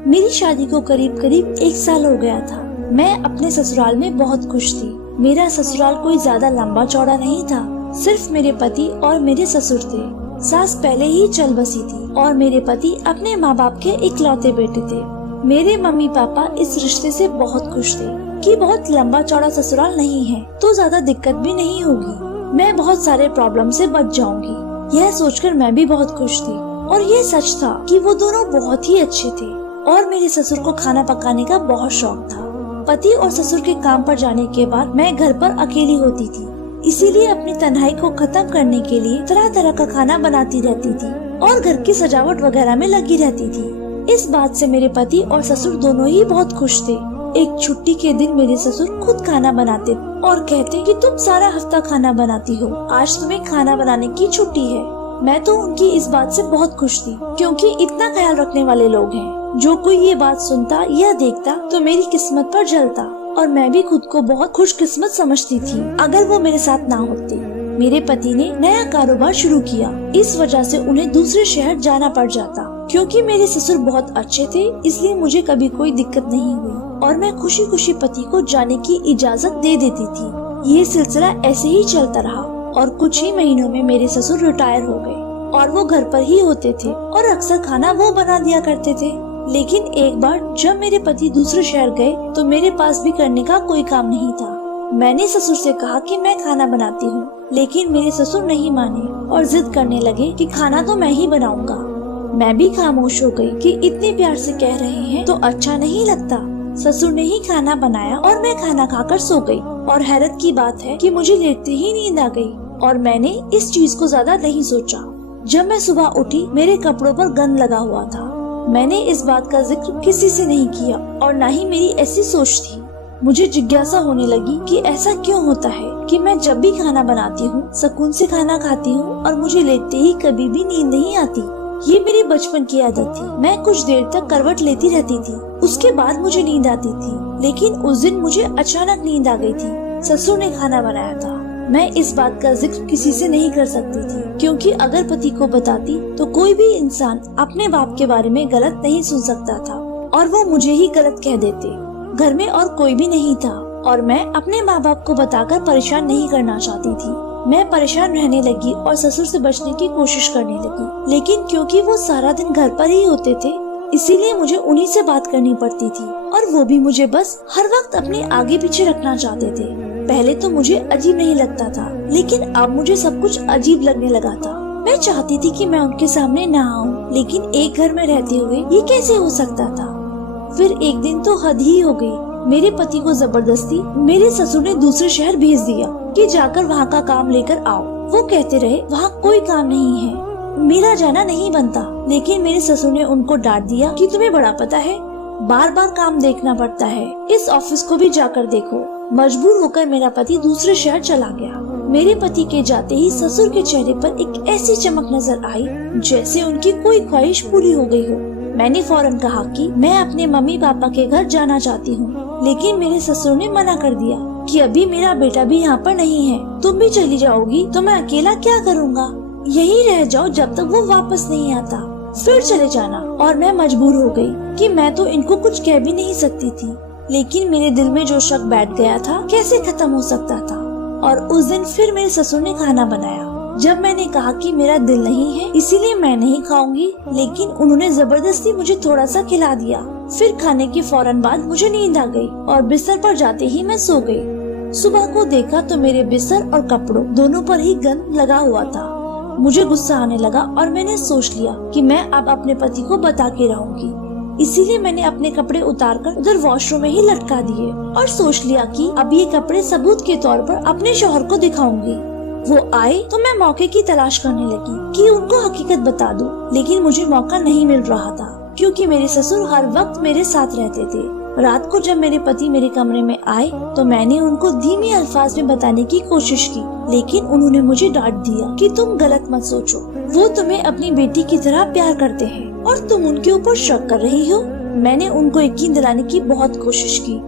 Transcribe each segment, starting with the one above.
मेरी शादी को करीब करीब 1 साल हो गया था। मैं अपने ससुराल में बहुत खुश थी। मेरा ससुराल कोई ज्यादा लंबा चौड़ा नहीं था, सिर्फ मेरे पति और मेरे ससुर थे। सास पहले ही चल बसी थी और मेरे पति अपने माँ बाप के इकलौते बेटे थे। मेरे मम्मी पापा इस रिश्ते से बहुत खुश थे कि बहुत लंबा चौड़ा ससुराल नहीं है तो ज्यादा दिक्कत भी नहीं होगी, मैं बहुत सारे प्रॉब्लम से बच जाऊंगी। यह सोचकर मैं भी बहुत खुश थी और ये सच था कि वो दोनों बहुत ही अच्छे थे और मेरे ससुर को खाना पकाने का बहुत शौक था। पति और ससुर के काम पर जाने के बाद मैं घर पर अकेली होती थी, इसीलिए अपनी तन्हाई को खत्म करने के लिए तरह तरह का खाना बनाती रहती थी और घर की सजावट वगैरह में लगी रहती थी। इस बात से मेरे पति और ससुर दोनों ही बहुत खुश थे। एक छुट्टी के दिन मेरे ससुर खुद खाना बनाते और कहते कि तुम सारा हफ्ता खाना बनाती हो, आज तुम्हें खाना बनाने की छुट्टी है। मैं तो उनकी इस बात से बहुत खुश थी क्योंकि इतना ख्याल रखने वाले लोग हैं। जो कोई ये बात सुनता या देखता तो मेरी किस्मत पर जलता और मैं भी खुद को बहुत खुशकिस्मत समझती थी अगर वो मेरे साथ ना होते। मेरे पति ने नया कारोबार शुरू किया, इस वजह से उन्हें दूसरे शहर जाना पड़ जाता। क्योंकि मेरे ससुर बहुत अच्छे थे इसलिए मुझे कभी कोई दिक्कत नहीं हुई और मैं खुशी खुशी पति को जाने की इजाजत दे देती थी। ये सिलसिला ऐसे ही चलता रहा और कुछ ही महीनों में मेरे ससुर रिटायर हो गए और वो घर पर ही होते थे और अक्सर खाना वो बना दिया करते थे। लेकिन एक बार जब मेरे पति दूसरे शहर गए तो मेरे पास भी करने का कोई काम नहीं था। मैंने ससुर से कहा कि मैं खाना बनाती हूँ, लेकिन मेरे ससुर नहीं माने और जिद करने लगे कि खाना तो मैं ही बनाऊंगा। मैं भी खामोश हो गई कि इतने प्यार से कह रहे हैं तो अच्छा नहीं लगता। ससुर ने ही खाना बनाया और मैं खाना खाकर सो गई और हैरत की बात है कि मुझे लेटते ही नींद आ गई और मैंने इस चीज को ज्यादा नहीं सोचा। जब मैं सुबह उठी मेरे कपड़ों पर गंध लगा हुआ था। मैंने इस बात का जिक्र किसी से नहीं किया और न ही मेरी ऐसी सोच थी। मुझे जिज्ञासा होने लगी कि ऐसा क्यों होता है कि मैं जब भी खाना बनाती हूँ सुकून से खाना खाती हूँ और मुझे लेटते ही कभी भी नींद नहीं आती। ये मेरी बचपन की आदत थी। मैं कुछ देर तक करवट लेती रहती थी, उसके बाद मुझे नींद आती थी। लेकिन उस दिन मुझे अचानक नींद आ गई थी। ससुर ने खाना बनाया था। मैं इस बात का जिक्र किसी से नहीं कर सकती थी क्योंकि अगर पति को बताती तो कोई भी इंसान अपने बाप के बारे में गलत नहीं सुन सकता था और वो मुझे ही गलत कह देते। घर में और कोई भी नहीं था और मैं अपने माँ बाप को बताकर परेशान नहीं करना चाहती थी। मैं परेशान रहने लगी और ससुर से बचने की कोशिश करने लगी, लेकिन क्योंकि वो सारा दिन घर पर ही होते थे इसीलिए मुझे उन्हीं से बात करनी पड़ती थी और वो भी मुझे बस हर वक्त अपने आगे पीछे रखना चाहते थे। पहले तो मुझे अजीब नहीं लगता था, लेकिन अब मुझे सब कुछ अजीब लगने लगा था। मैं चाहती थी कि मैं उनके सामने ना आऊं, लेकिन एक घर में रहते हुए ये कैसे हो सकता था। फिर एक दिन तो हद ही हो गई। मेरे पति को जबरदस्ती मेरे ससुर ने दूसरे शहर भेज दिया कि जाकर वहाँ का काम लेकर आओ। वो कहते रहे वहाँ कोई काम नहीं है, मेरा जाना नहीं बनता। लेकिन मेरे ससुर ने उनको डांट दिया कि तुम्हें बड़ा पता है, बार बार काम देखना पड़ता है, इस ऑफिस को भी जाकर देखो। मजबूर होकर मेरा पति दूसरे शहर चला गया। मेरे पति के जाते ही ससुर के चेहरे पर एक ऐसी चमक नजर आई जैसे उनकी कोई ख्वाहिश पूरी हो गई हो। मैंने फौरन कहा कि मैं अपने मम्मी पापा के घर जाना चाहती हूँ, लेकिन मेरे ससुर ने मना कर दिया कि अभी मेरा बेटा भी यहाँ पर नहीं है, तुम भी चली जाओगी तो मैं अकेला क्या करूँगा, यही रह जाओ जब तक वो वापस नहीं आता, फिर चले जाना। और मैं मजबूर हो गई कि मैं तो इनको कुछ कह भी नहीं सकती थी, लेकिन मेरे दिल में जो शक बैठ गया था कैसे खत्म हो सकता था। और उस दिन फिर मेरे ससुर ने खाना बनाया। जब मैंने कहा कि मेरा दिल नहीं है इसीलिए मैं नहीं खाऊंगी, लेकिन उन्होंने जबरदस्ती मुझे थोड़ा सा खिला दिया। फिर खाने के फौरन बाद मुझे नींद आ गई और बिस्तर पर जाते ही मैं सो गई। सुबह को देखा तो मेरे बिस्तर और कपड़ों दोनों पर ही गंध लगा हुआ था। मुझे गुस्सा आने लगा और मैंने सोच लिया कि मैं अब अपने पति को बता के रहूंगी। इसीलिए मैंने अपने कपड़े उतारकर उधर वॉशरूम में ही लटका दिए और सोच लिया कि अब ये कपड़े सबूत के तौर पर अपने शौहर को दिखाऊंगी। वो आए तो मैं मौके की तलाश करने लगी कि उनको हकीकत बता दूं, लेकिन मुझे मौका नहीं मिल रहा था क्योंकि मेरे ससुर हर वक्त मेरे साथ रहते थे। रात को जब मेरे पति मेरे कमरे में आए तो मैंने उनको धीमे अल्फाज में बताने की कोशिश की, लेकिन उन्होंने मुझे डांट दिया कि तुम गलत मत सोचो, वो तुम्हें अपनी बेटी की तरह प्यार करते हैं और तुम उनके ऊपर शक कर रही हो। मैंने उनको यकीन दिलाने की बहुत कोशिश की,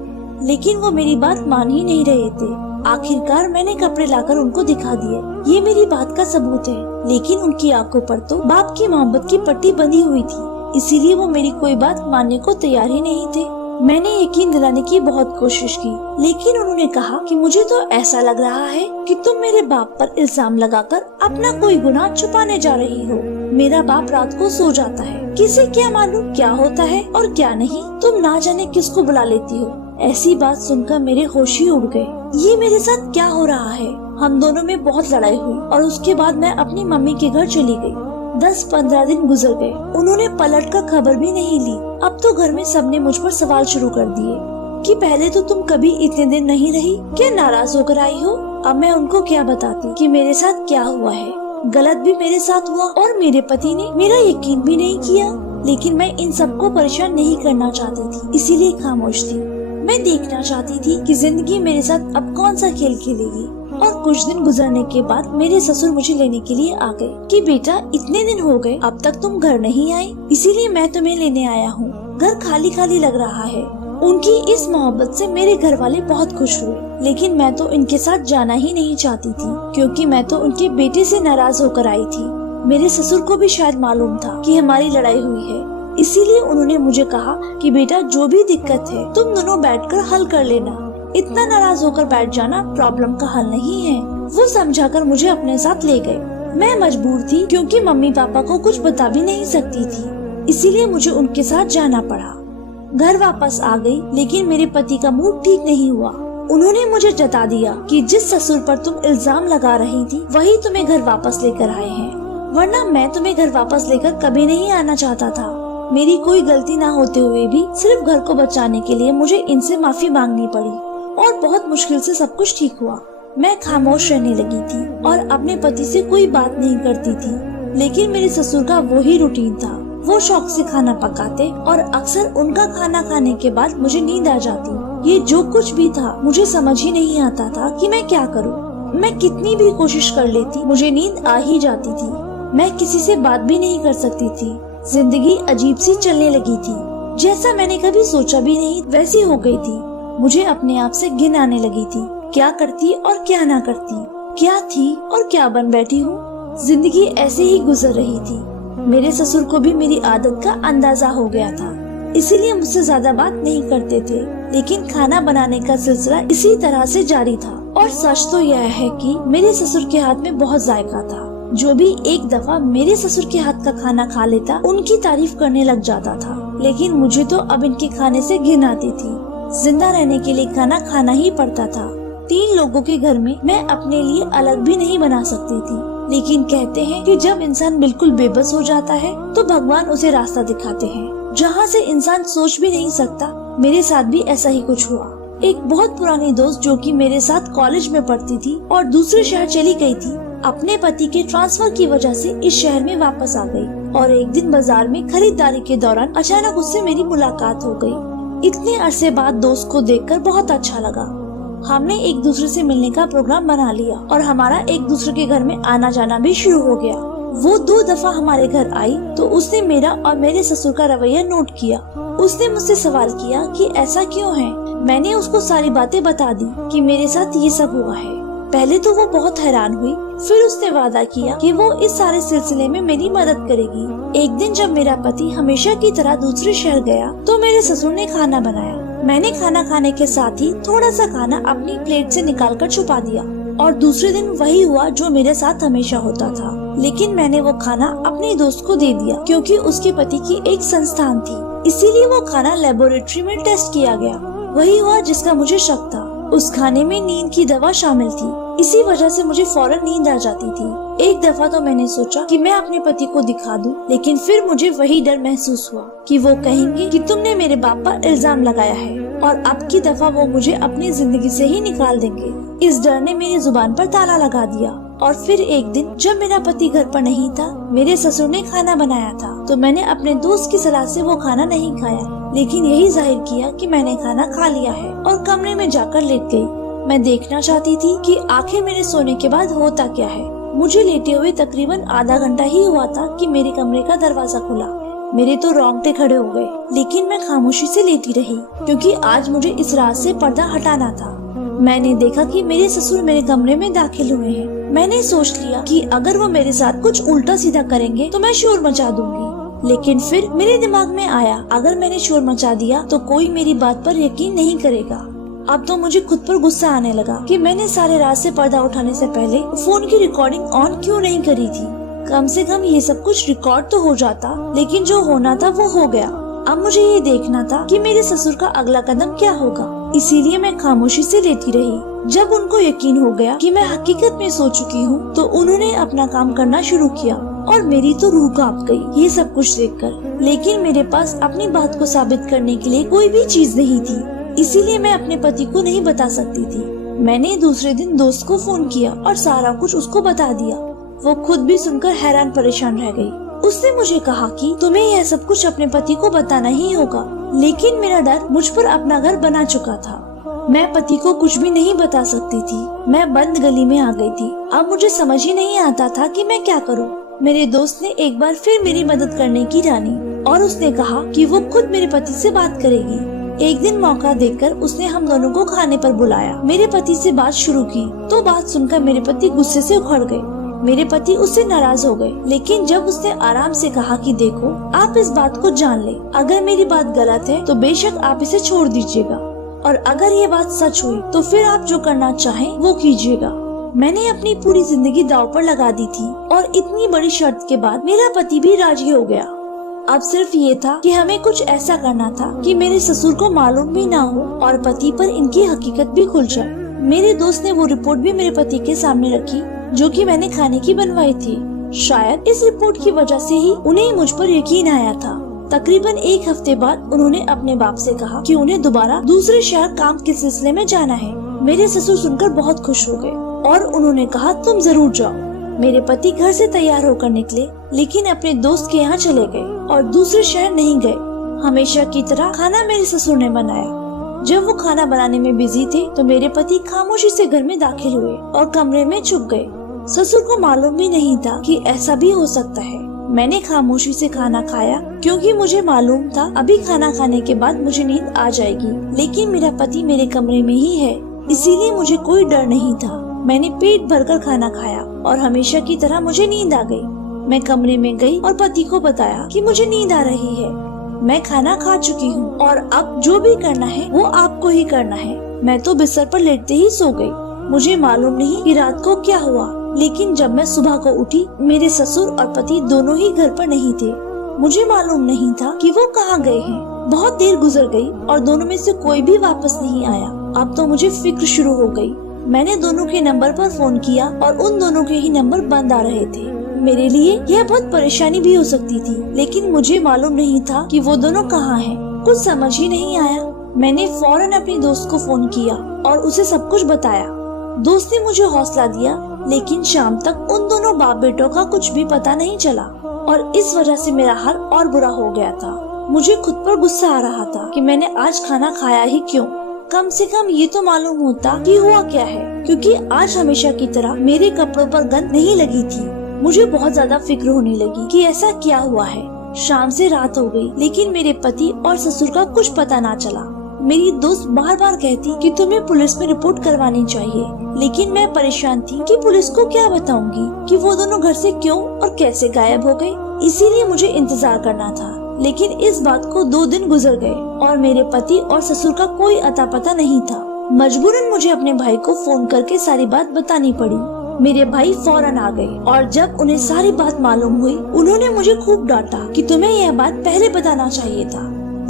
लेकिन वो मेरी बात मान ही नहीं रहे थे। आखिरकार मैंने कपड़े लाकर उनको दिखा दिए। ये मेरी बात का सबूत है, लेकिन उनकी आंखों पर तो बाप की मोहब्बत की पट्टी बंधी हुई थी। इसीलिए वो मेरी कोई बात मानने को तैयार ही नहीं थे। मैंने यकीन दिलाने की बहुत कोशिश की, लेकिन उन्होंने कहा कि मुझे तो ऐसा लग रहा है कि तुम मेरे बाप पर इल्जाम लगाकर अपना कोई गुनाह छुपाने जा रही हो। मेरा बाप रात को सो जाता है, किसे क्या मालूम क्या होता है और क्या नहीं, तुम ना जाने किसको बुला लेती हो। ऐसी बात सुनकर मेरे होश ही उड़ गए। ये मेरे साथ क्या हो रहा है? हम दोनों में बहुत लड़ाई हुई और उसके बाद मैं अपनी मम्मी के घर चली गई। 10-15 दिन गुजर गए, उन्होंने पलट कर खबर भी नहीं ली। अब तो घर में सबने मुझ पर सवाल शुरू कर दिए कि पहले तो तुम कभी इतने दिन नहीं रही, क्या नाराज होकर आई हो? अब मैं उनको क्या बताती कि मेरे साथ क्या हुआ है? गलत भी मेरे साथ हुआ और मेरे पति ने मेरा यकीन भी नहीं किया। लेकिन मैं इन सबको परेशान नहीं करना चाहती थी, इसीलिए खामोश थी। मैं देखना चाहती थी कि जिंदगी मेरे साथ अब कौन सा खेल खेलेगी। और कुछ दिन गुजरने के बाद मेरे ससुर मुझे लेने के लिए आ गए कि बेटा इतने दिन हो गए अब तक तुम घर नहीं आई, इसीलिए मैं तुम्हें लेने आया हूँ। घर खाली खाली लग रहा है। उनकी इस मोहब्बत से मेरे घर वाले बहुत खुश हुए, लेकिन मैं तो इनके साथ जाना ही नहीं चाहती थी, क्योंकि मैं तो उनके बेटे से नाराज होकर आई थी। मेरे ससुर को भी शायद मालूम था कि हमारी लड़ाई हुई है, इसीलिए उन्होंने मुझे कहा कि बेटा जो भी दिक्कत है तुम दोनों बैठकर हल कर लेना। इतना नाराज होकर बैठ जाना प्रॉब्लम का हल नहीं है। वो समझाकर मुझे अपने साथ ले गए। मैं मजबूर थी क्योंकि मम्मी पापा को कुछ बता भी नहीं सकती थी, इसीलिए मुझे उनके साथ जाना पड़ा। घर वापस आ गई, लेकिन मेरे पति का मूड ठीक नहीं हुआ। उन्होंने मुझे जता दिया कि जिस ससुर पर तुम इल्जाम लगा रही थी वही तुम्हें घर वापस लेकर आए हैं, वरना मैं तुम्हें घर वापस लेकर कभी नहीं आना चाहता था। मेरी कोई गलती ना होते हुए भी सिर्फ घर को बचाने के लिए मुझे इनसे माफी मांगनी पड़ी और बहुत मुश्किल से सब कुछ ठीक हुआ। मैं खामोश रहने लगी थी और अपने पति से कोई बात नहीं करती थी, लेकिन मेरे ससुर का वही रूटीन था। वो शौक से खाना पकाते और अक्सर उनका खाना खाने के बाद मुझे नींद आ जाती। ये जो कुछ भी था मुझे समझ ही नहीं आता था कि मैं क्या करूं। मैं कितनी भी कोशिश कर लेती मुझे नींद आ ही जाती थी। मैं किसी से बात भी नहीं कर सकती थी। जिंदगी अजीब सी चलने लगी थी, जैसा मैंने कभी सोचा भी नहीं वैसी हो गई थी। मुझे अपने आप से घिन आने लगी थी। क्या करती और क्या ना करती, क्या थी और क्या बन बैठी हूँ। जिंदगी ऐसे ही गुजर रही थी। मेरे ससुर को भी मेरी आदत का अंदाजा हो गया था, इसीलिए मुझसे ज्यादा बात नहीं करते थे, लेकिन खाना बनाने का सिलसिला इसी तरह से जारी था। और सच तो यह है कि मेरे ससुर के हाथ में बहुत जायका था। जो भी एक दफा मेरे ससुर के हाथ का खाना खा लेता उनकी तारीफ करने लग जाता था, लेकिन मुझे तो अब इनके खाने से घिन आती थी। जिंदा रहने के लिए खाना खाना ही पड़ता था। 3 लोगों के घर में मैं अपने लिए अलग भी नहीं बना सकती थी, लेकिन कहते हैं कि जब इंसान बिल्कुल बेबस हो जाता है तो भगवान उसे रास्ता दिखाते हैं, जहाँ से इंसान सोच भी नहीं सकता। मेरे साथ भी ऐसा ही कुछ हुआ। एक बहुत पुरानी दोस्त जो कि मेरे साथ कॉलेज में पढ़ती थी और दूसरे शहर चली गई थी, अपने पति के ट्रांसफर की वजह से इस शहर में वापस आ गई। और एक दिन बाजार में खरीदारी के दौरान अचानक उससे मेरी मुलाकात हो गई। इतने अरसे बाद दोस्त को देखकर बहुत अच्छा लगा। हमने एक दूसरे से मिलने का प्रोग्राम बना लिया और हमारा एक दूसरे के घर में आना जाना भी शुरू हो गया। वो 2 दफा हमारे घर आई तो उसने मेरा और मेरे ससुर का रवैया नोट किया। उसने मुझसे सवाल किया कि ऐसा क्यों है। मैंने उसको सारी बातें बता दी कि मेरे साथ ये सब हुआ है। पहले तो वो बहुत हैरान हुई, फिर उसने वादा किया कि वो इस सारे सिलसिले में मेरी मदद करेगी। एक दिन जब मेरा पति हमेशा की तरह दूसरे शहर गया तो मेरे ससुर ने खाना बनाया। मैंने खाना खाने के साथ ही थोड़ा सा खाना अपनी प्लेट से निकालकर छुपा दिया और दूसरे दिन वही हुआ जो मेरे साथ हमेशा होता था। लेकिन मैंने वो खाना अपने दोस्त को दे दिया क्योंकि उसके पति की एक संस्थान थी, इसीलिए वो खाना लेबोरेटरी में टेस्ट किया गया। वही हुआ जिसका मुझे शक था। उस खाने में नींद की दवा शामिल थी, इसी वजह से मुझे फौरन नींद आ जाती थी। एक दफा तो मैंने सोचा कि मैं अपने पति को दिखा दूं, लेकिन फिर मुझे वही डर महसूस हुआ कि वो कहेंगे कि तुमने मेरे बाप पर इल्जाम लगाया है और अब की दफा वो मुझे अपनी जिंदगी से ही निकाल देंगे। इस डर ने मेरी जुबान पर ताला लगा दिया। और फिर एक दिन जब मेरा पति घर पर नहीं था, मेरे ससुर ने खाना बनाया था, तो मैंने अपने दोस्त की सलाह से वो खाना नहीं खाया, लेकिन यही जाहिर किया कि मैंने खाना खा लिया है और कमरे में जाकर लेट गई। मैं देखना चाहती थी कि आखिर मेरे सोने के बाद होता क्या है। मुझे लेटे हुए तकरीबन आधा घंटा ही हुआ था कि मेरे कमरे का दरवाजा खुला। मेरे तो रोंगटे खड़े हो गए, लेकिन मैं खामोशी से लेटी रही क्योंकि आज मुझे इस रात से पर्दा हटाना था। मैंने देखा कि मेरे ससुर मेरे कमरे में दाखिल हुए हैं। मैंने सोच लिया कि अगर वो मेरे साथ कुछ उल्टा सीधा करेंगे तो मैं शोर मचा दूंगी। लेकिन फिर मेरे दिमाग में आया, अगर मैंने शोर मचा दिया तो कोई मेरी बात पर यकीन नहीं करेगा। अब तो मुझे खुद पर गुस्सा आने लगा कि मैंने सारे रात से पर्दा उठाने से पहले फोन की रिकॉर्डिंग ऑन क्यों नहीं करी थी। कम से कम ये सब कुछ रिकॉर्ड तो हो जाता, लेकिन जो होना था वो हो गया। अब मुझे ये देखना था कि मेरे ससुर का अगला कदम क्या होगा। इसीलिए मैं खामोशी से लेटी रही। जब उनको यकीन हो गया कि मैं हकीकत में सो चुकी हूँ, तो उन्होंने अपना काम करना शुरू किया और मेरी तो रूह कांप गई ये सब कुछ देखकर। लेकिन मेरे पास अपनी बात को साबित करने के लिए कोई भी चीज नहीं थी, इसीलिए मैं अपने पति को नहीं बता सकती थी। मैंने दूसरे दिन दोस्त को फोन किया और सारा कुछ उसको बता दिया। वो खुद भी सुनकर हैरान परेशान रह गई। उसने मुझे कहा कि तुम्हें यह सब कुछ अपने पति को बताना ही होगा, लेकिन मेरा डर मुझ पर अपना घर बना चुका था। मैं पति को कुछ भी नहीं बता सकती थी। मैं बंद गली में आ गई थी। अब मुझे समझ ही नहीं आता था कि मैं क्या करूं। मेरे दोस्त ने एक बार फिर मेरी मदद करने की ठानी और उसने कहा कि वो खुद मेरे पति से बात करेगी। एक दिन मौका देखकर उसने हम दोनों को खाने पर बुलाया। मेरे पति से बात शुरू की तो बात सुनकर मेरे पति गुस्से से उखड़ गए। मेरे पति उससे नाराज हो गए, लेकिन जब उसने आराम से कहा कि देखो, आप इस बात को जान ले, अगर मेरी बात गलत है तो बेशक आप इसे छोड़ दीजिएगा, और अगर ये बात सच हुई तो फिर आप जो करना चाहें वो कीजिएगा। मैंने अपनी पूरी जिंदगी दांव पर लगा दी थी और इतनी बड़ी शर्त के बाद मेरा पति भी राजी हो गया। अब सिर्फ ये था कि हमें कुछ ऐसा करना था कि मेरे ससुर को मालूम भी ना हो और पति पर इनकी हकीकत भी खुल जाए। मेरे दोस्त ने वो रिपोर्ट भी मेरे पति के सामने रखी जो कि मैंने खाने की बनवाई थी। शायद इस रिपोर्ट की वजह से ही उन्हें मुझ पर यकीन आया था। तकरीबन एक हफ्ते बाद उन्होंने अपने बाप से कहा कि उन्हें दोबारा दूसरे शहर काम के सिलसिले में जाना है। मेरे ससुर सुनकर बहुत खुश हो गए और उन्होंने कहा तुम जरूर जाओ। मेरे पति घर से तैयार होकर निकले, लेकिन अपने दोस्त के यहाँ चले गए और दूसरे शहर नहीं गए। हमेशा की तरह खाना मेरे ससुर ने बनाया। जब वो खाना बनाने में बिजी थे तो मेरे पति खामोशी से घर में दाखिल हुए और कमरे में छुप गए। ससुर को मालूम भी नहीं था कि ऐसा भी हो सकता है। मैंने खामोशी से खाना खाया क्योंकि मुझे मालूम था अभी खाना खाने के बाद मुझे नींद आ जाएगी, लेकिन मेरा पति मेरे कमरे में ही है, इसीलिए मुझे कोई डर नहीं था। मैंने पेट भरकर खाना खाया और हमेशा की तरह मुझे नींद आ गई। मैं कमरे में गई और पति को बताया कि मुझे नींद आ रही है। मैं खाना खा चुकी हूँ और अब जो भी करना है वो आपको ही करना है। मैं तो बिस्तर पर लेटते ही सो गई। मुझे मालूम नहीं कि रात को क्या हुआ, लेकिन जब मैं सुबह को उठी मेरे ससुर और पति दोनों ही घर पर नहीं थे। मुझे मालूम नहीं था कि वो कहाँ गए हैं। बहुत देर गुजर गई और दोनों में से कोई भी वापस नहीं आया। अब तो मुझे फिक्र शुरू हो गई। मैंने दोनों के नंबर पर फोन किया और उन दोनों के ही नंबर बंद आ रहे थे। मेरे लिए यह बहुत परेशानी भी हो सकती थी, लेकिन मुझे मालूम नहीं था कि वो दोनों कहाँ हैं। कुछ समझ ही नहीं आया। मैंने फौरन अपने दोस्त को फोन किया और उसे सब कुछ बताया। दोस्त ने मुझे हौसला दिया, लेकिन शाम तक उन दोनों बाप बेटों का कुछ भी पता नहीं चला और इस वजह से मेरा हाल और बुरा हो गया था। मुझे खुद पर गुस्सा आ रहा था कि मैंने आज खाना खाया ही क्यों। कम से कम ये तो मालूम होता कि हुआ क्या है, क्योंकि आज हमेशा की तरह मेरे कपड़ों पर गंध नहीं लगी थी। मुझे बहुत ज्यादा फिक्र होने लगी कि ऐसा क्या हुआ है। शाम से रात हो गई, लेकिन मेरे पति और ससुर का कुछ पता ना चला। मेरी दोस्त बार बार कहती कि तुम्हें पुलिस में रिपोर्ट करवानी चाहिए, लेकिन मैं परेशान थी कि पुलिस को क्या बताऊंगी कि वो दोनों घर से क्यों और कैसे गायब हो गए। इसीलिए मुझे इंतजार करना था। लेकिन इस बात को 2 दिन गुजर गए और मेरे पति और ससुर का कोई अता पता नहीं था। मजबूरन मुझे अपने भाई को फोन करके सारी बात बतानी पड़ी। मेरे भाई फौरन आ गए और जब उन्हें सारी बात मालूम हुई, उन्होंने मुझे खूब डांटा कि तुम्हें यह बात पहले बताना चाहिए था।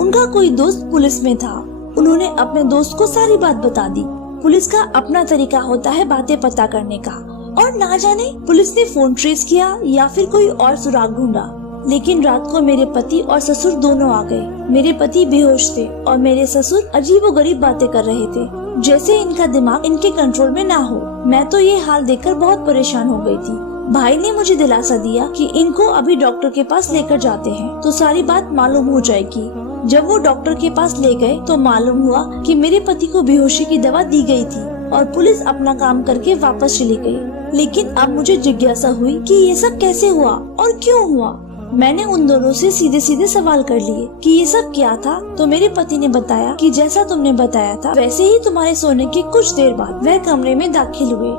उनका कोई दोस्त पुलिस में था। उन्होंने अपने दोस्त को सारी बात बता दी। पुलिस का अपना तरीका होता है बातें पता करने का, और ना जाने पुलिस ने फोन ट्रेस किया या फिर कोई और सुराग ढूंढा। लेकिन रात को मेरे पति और ससुर दोनों आ गए। मेरे पति बेहोश थे और मेरे ससुर अजीबोगरीब बातें कर रहे थे, जैसे इनका दिमाग इनके कंट्रोल में ना हो। मैं तो ये हाल देखकर बहुत परेशान हो गई थी। भाई ने मुझे दिलासा दिया कि इनको अभी डॉक्टर के पास लेकर जाते हैं तो सारी बात मालूम हो जाएगी। जब वो डॉक्टर के पास ले गए तो मालूम हुआ कि मेरे पति को बेहोशी की दवा दी गई थी और पुलिस अपना काम करके वापस चली गई। लेकिन अब मुझे जिज्ञासा हुई कि ये सब कैसे हुआ और क्यों हुआ। मैंने उन दोनों से सीधे सीधे सवाल कर लिए कि ये सब क्या था, तो मेरे पति ने बताया कि जैसा तुमने बताया था वैसे ही तुम्हारे सोने के कुछ देर बाद वह कमरे में दाखिल हुए।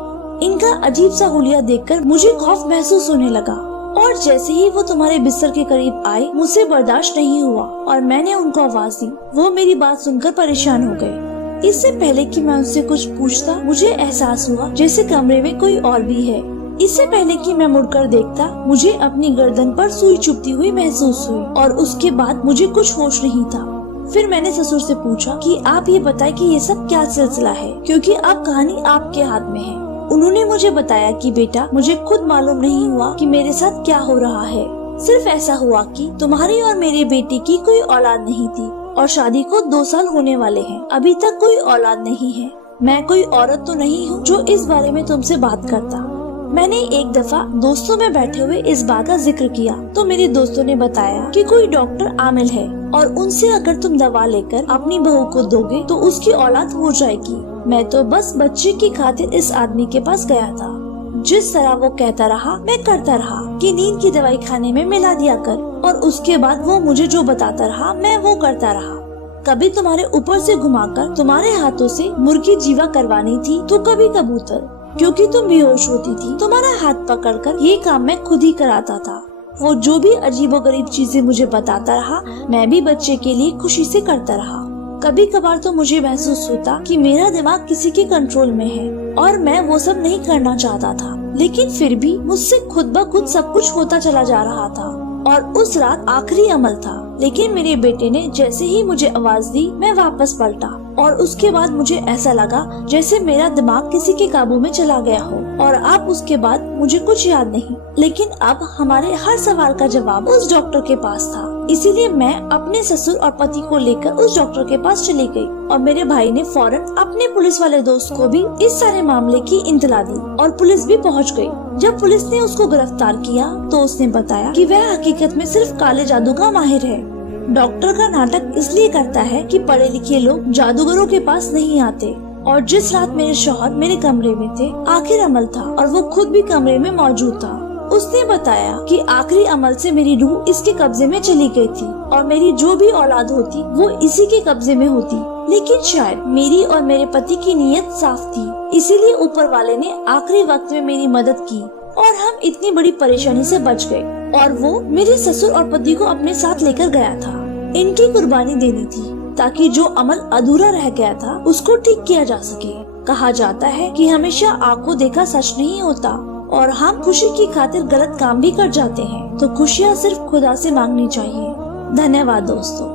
इनका अजीब सा हुलिया देखकर मुझे खौफ महसूस होने लगा। और जैसे ही वो तुम्हारे बिस्तर के करीब आए, मुझसे बर्दाश्त नहीं हुआ और मैंने उनको आवाज दी। वो मेरी बात सुनकर परेशान हो गए। इससे पहले कि मैं उनसे कुछ पूछता, मुझे एहसास हुआ जैसे कमरे में कोई और भी है। इससे पहले कि मैं मुड़कर देखता, मुझे अपनी गर्दन पर सुई चुभती हुई महसूस हुई और उसके बाद मुझे कुछ होश नहीं था। फिर मैंने ससुर से पूछा कि आप ये बताएं कि ये सब क्या सिलसिला है, क्योंकि अब कहानी आपके हाथ में है। उन्होंने मुझे बताया कि बेटा, मुझे खुद मालूम नहीं हुआ कि मेरे साथ क्या हो रहा है। सिर्फ ऐसा हुआ कि तुम्हारी और मेरे बेटे की कोई औलाद नहीं थी और शादी को 2 साल होने वाले हैं। अभी तक कोई औलाद नहीं है। मैं कोई औरत तो नहीं हूँ जो इस बारे में तुमसे बात करता। मैंने एक दफा दोस्तों में बैठे हुए इस बात का जिक्र किया तो मेरे दोस्तों ने बताया कि कोई डॉक्टर आमिल है और उनसे अगर तुम दवा लेकर अपनी बहू को दोगे तो उसकी औलाद हो जाएगी। मैं तो बस बच्चे की खातिर इस आदमी के पास गया था। जिस तरह वो कहता रहा मैं करता रहा कि नींद की दवाई खाने में मिला दिया कर, और उसके बाद वो मुझे जो बताता रहा मैं वो करता रहा। कभी तुम्हारे ऊपर से घुमाकर तुम्हारे हाथों से मुर्गी जीवा करवानी थी तो कभी कबूतर, क्योंकि तुम बेहोश होती थी। तुम्हारा हाथ पकड़कर ये काम मैं खुद ही कराता था। वो जो भी अजीबोगरीब चीजें मुझे बताता रहा मैं भी बच्चे के लिए खुशी से करता रहा। कभी कभार तो मुझे महसूस होता कि मेरा दिमाग किसी के कंट्रोल में है और मैं वो सब नहीं करना चाहता था, लेकिन फिर भी मुझसे खुद ब खुद सब कुछ होता चला जा रहा था। और उस रात आखिरी अमल था, लेकिन मेरे बेटे ने जैसे ही मुझे आवाज दी मैं वापस पलटा और उसके बाद मुझे ऐसा लगा जैसे मेरा दिमाग किसी के काबू में चला गया हो। और अब उसके बाद मुझे कुछ याद नहीं, लेकिन अब हमारे हर सवाल का जवाब उस डॉक्टर के पास था। इसीलिए मैं अपने ससुर और पति को लेकर उस डॉक्टर के पास चली गई और मेरे भाई ने फौरन अपने पुलिस वाले दोस्त को भी इस सारे मामले की इत्तला दी और पुलिस भी पहुंच गई। जब पुलिस ने उसको गिरफ्तार किया तो उसने बताया कि वह हकीकत में सिर्फ काले जादू का माहिर है। डॉक्टर का नाटक इसलिए करता है कि पढ़े लिखे लोग जादूगरों के पास नहीं आते। और जिस रात मेरे शौहर मेरे कमरे में थे, आखिर अमल था और वो खुद भी कमरे में मौजूद था। उसने बताया कि आखिरी अमल से मेरी रूह इसके कब्जे में चली गई थी और मेरी जो भी औलाद होती वो इसी के कब्जे में होती। लेकिन शायद मेरी और मेरे पति की नीयत साफ थी, इसीलिए ऊपर वाले ने आखिरी वक्त में मेरी मदद की और हम इतनी बड़ी परेशानी से बच गए। और वो मेरे ससुर और पति को अपने साथ लेकर गया था। इनकी कुर्बानी देनी थी ताकि जो अमल अधूरा रह गया था उसको ठीक किया जा सके। कहा जाता है कि हमेशा आंखों देखा सच नहीं होता और हम खुशी की खातिर गलत काम भी कर जाते हैं, तो खुशियाँ सिर्फ खुदा से मांगनी चाहिए। धन्यवाद दोस्तों।